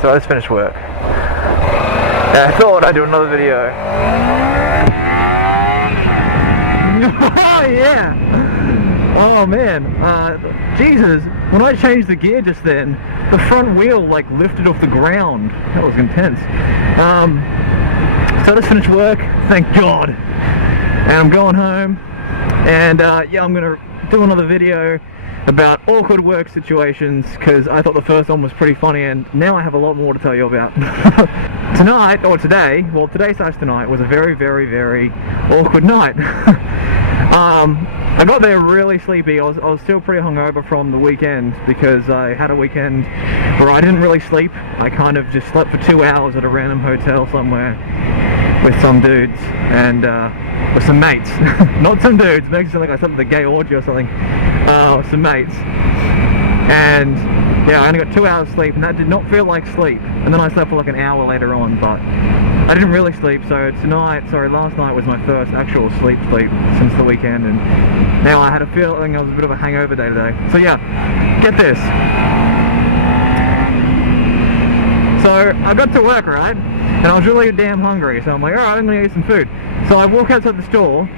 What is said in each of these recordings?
so I just finished work. And I thought I'd do another video. Oh yeah! Oh man, Jesus, when I changed the gear just then, the front wheel like lifted off the ground. That was intense. So I just finished work, thank God. And I'm going home, and yeah, I'm gonna do another video about awkward work situations, because I thought the first one was pretty funny, and now I have a lot more to tell you about. Tonight, or today, well today/tonight was a very, very, very awkward night. I got there really sleepy. I was still pretty hungover from the weekend, because I had a weekend where I didn't really sleep. I kind of just slept for 2 hours at a random hotel somewhere with some dudes, and with some mates. Not some dudes, it makes it sound like I slept at a gay orgy or something. Some mates. And yeah, I only got 2 hours sleep, and that did not feel like sleep. And then I slept for like an hour later on, but I didn't really sleep. So last night was my first actual sleep since the weekend, and now I had a feeling I was a bit of a hangover day today. So yeah, get this. So I got to work, right? And I was really damn hungry, so I'm like, alright, I'm gonna eat some food. So I walk outside the store,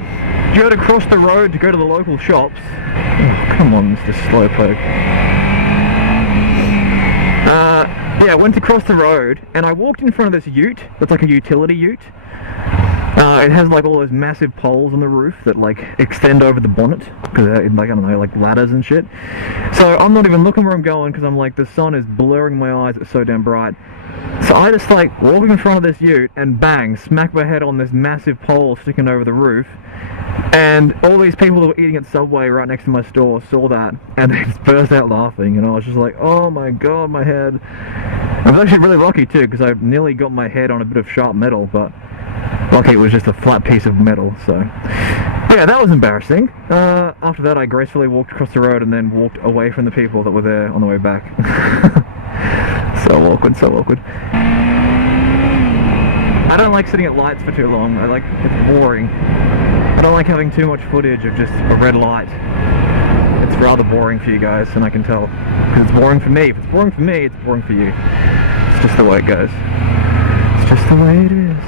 go to cross the road to go to the local shops. Oh, come on, Mr. Slowpoke. Yeah, I went to cross the road, and I walked in front of this ute, that's like a utility ute. It has like all those massive poles on the roof that like extend over the bonnet, because like, I don't know, like ladders and shit. So I'm not even looking where I'm going, because I'm like, the sun is blurring my eyes, it's so damn bright. So I just like walk in front of this ute and bang, smack my head on this massive pole sticking over the roof. And all these people that were eating at Subway right next to my store saw that, and they just burst out laughing, and I was just like, oh my god, my head. I was actually really lucky too, because I nearly got my head on a bit of sharp metal, but lucky it was just a flat piece of metal, so. Yeah, that was embarrassing. After that I gracefully walked across the road and then walked away from the people that were there on the way back. So awkward, so awkward. I don't like sitting at lights for too long. It's boring. I don't like having too much footage of just a red light. It's rather boring for you guys, and I can tell. Because it's boring for me. If it's boring for me, it's boring for you. It's just the way it goes. It's just the way it is.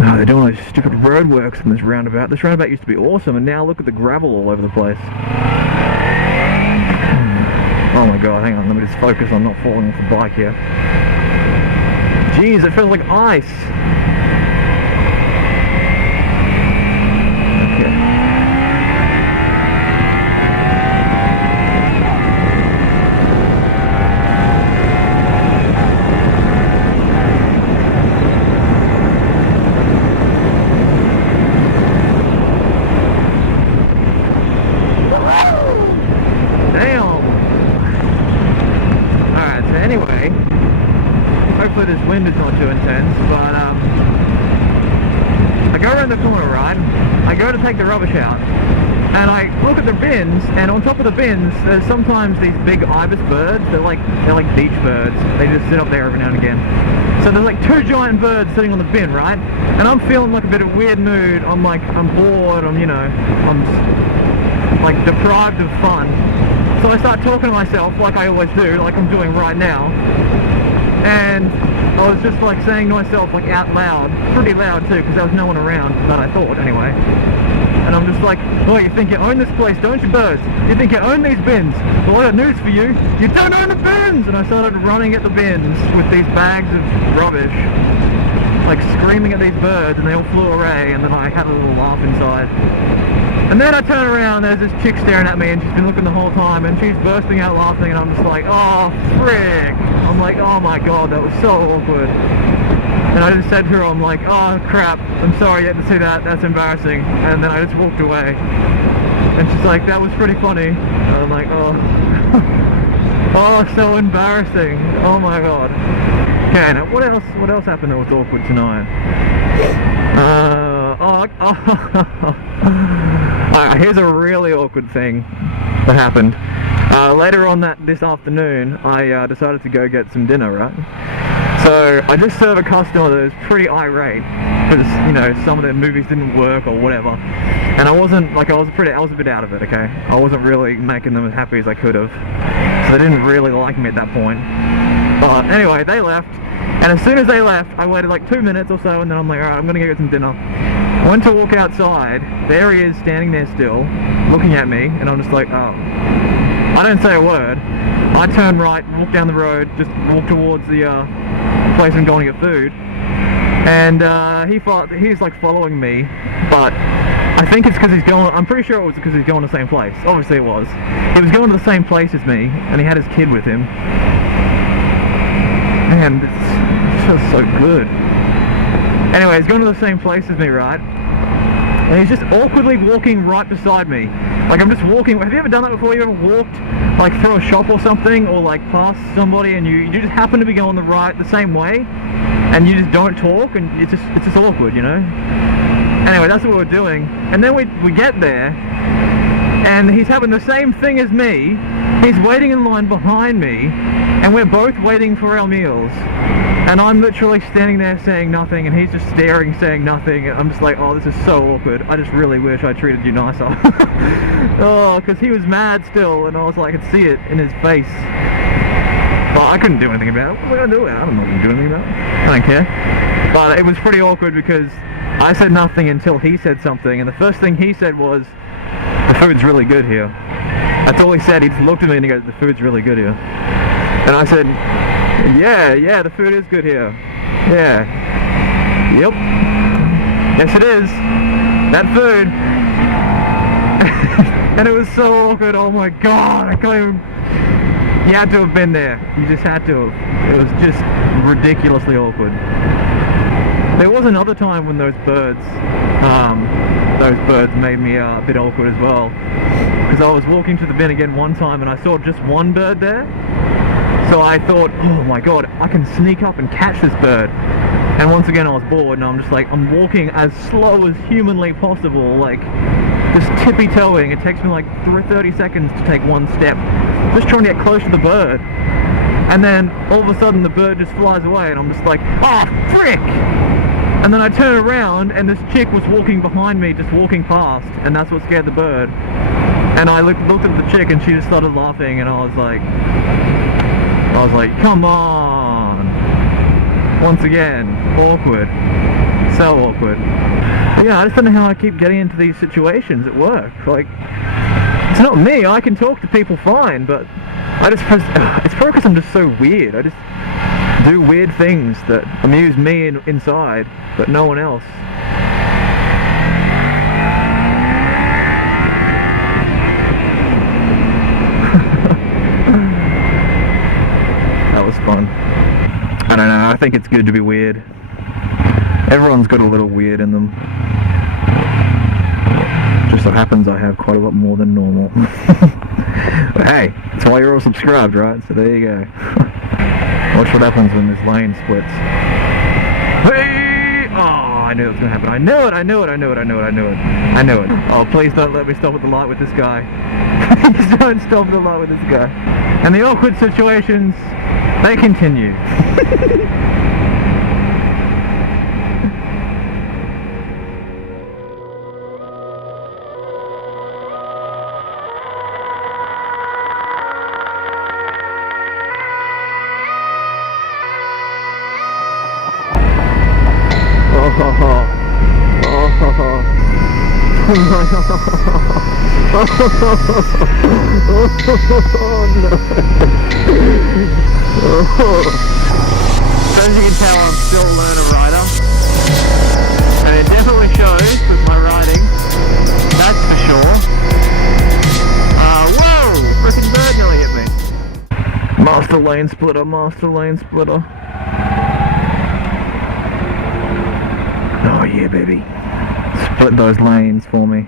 No, they're doing all these stupid roadworks in this roundabout. This roundabout used to be awesome, and now look at the gravel all over the place. Oh my god, hang on, let me just focus on not falling off the bike here. Jeez, it feels like ice! Anyway, hopefully this wind is not too intense, but I go around the corner, right? I go to take the rubbish out, and I look at the bins, and on top of the bins there's sometimes these big ibis birds. They're like beach birds. They just sit up there every now and again. So there's like 2 giant birds sitting on the bin, right? And I'm feeling like a bit of a weird mood. I'm bored, I'm like deprived of fun. So I start talking to myself like I always do, like I'm doing right now. And I was just like saying to myself, like out loud, pretty loud too, because there was no one around, that I thought anyway. And I'm just like, oh, you think you own this place, don't you, birds? You think you own these bins? Well, I got news for you, you don't own the bins! And I started running at the bins with these bags of rubbish, like screaming at these birds, and they all flew away, and then I had a little laugh inside. And then I turn around, there's this chick staring at me, and she's been looking the whole time, and she's bursting out laughing, and I'm just like, oh, frick! I'm like, oh my god, that was so awkward. And I just said to her, I'm like, oh crap, I'm sorry you had to see that, that's embarrassing. And then I just walked away. And she's like, that was pretty funny. And I'm like, oh. Oh, so embarrassing. Oh my god. Okay, now what else happened that was awkward tonight? Here's a really awkward thing that happened. Later on this afternoon, I decided to go get some dinner, right? So I just served a customer that was pretty irate because, you know, some of their movies didn't work or whatever. And I was a bit out of it, okay? I wasn't really making them as happy as I could have. So they didn't really like me at that point. But anyway, they left, and as soon as they left, I waited like 2 minutes or so, and then I'm like, alright, I'm gonna go get some dinner. I went to walk outside, there he is standing there still, looking at me, and I'm just like, oh. I don't say a word. I turn right, walk down the road, just walk towards the place I'm going to get food, and he's like following me, but I think it's because he's going, I'm pretty sure it was because he's going to the same place. Obviously it was. He was going to the same place as me, and he had his kid with him. Man, it's just so good. Anyway, he's going to the same place as me, right? And he's just awkwardly walking right beside me. Like, I'm just walking. Have you ever done that before? You ever walked, like, through a shop or something, or, like, past somebody, and you just happen to be going the same way, and you just don't talk, and it's just awkward, you know? Anyway, that's what we're doing. And then we get there, and he's having the same thing as me. He's waiting in line behind me, and we're both waiting for our meals. And I'm literally standing there saying nothing, and he's just staring, saying nothing. I'm just like, oh, this is so awkward. I just really wish I treated you nicer. Oh, because he was mad still, and I was like, I could see it in his face. But I couldn't do anything about it. What was I going to do? I don't know what to do anything about it. I don't care. But it was pretty awkward because I said nothing until he said something, and the first thing he said was, the food's really good here. That's all he said. He just looked at me and he goes, the food's really good here. And I said, yeah, the food is good here. Yeah. Yep. Yes, it is. That food. And it was so awkward. Oh my god, I can't even... You had to have been there. You just had to have. It was just ridiculously awkward. There was another time when those birds made me a bit awkward as well. Because I was walking to the bin again one time and I saw just one bird there. So I thought, oh my god, I can sneak up and catch this bird. And once again I was bored, and I'm just like, I'm walking as slow as humanly possible, like, just tippy-toeing. It takes me like 30 seconds to take one step, just trying to get close to the bird. And then, all of a sudden, the bird just flies away, and I'm just like, oh, frick! And then I turn around, and this chick was walking behind me, just walking past, and that's what scared the bird. And I looked at the chick, and she just started laughing, and I was like, come on! Once again, awkward. So awkward. Yeah, I just don't know how I keep getting into these situations at work. Like, it's not me, I can talk to people fine, but it's probably because I'm just so weird. I just do weird things that amuse me inside, but no one else. That was fun. I don't know, I think it's good to be weird. Everyone's got a little weird in them. Just so happens I have quite a lot more than normal. But hey, that's why you're all subscribed, right? So there you go. Watch what happens when this lane splits. Hey! Oh, I knew it was gonna happen. I knew it. Oh, please don't let me stop at the light with this guy. Please don't stop at the light with this guy. And the awkward situations, they continue. As you can tell, I'm still a learner rider, and it definitely shows with my riding, that's for sure. Whoa! Frickin' bird nearly hit me. Master lane splitter, master lane splitter. Oh yeah, baby. Split those lanes for me.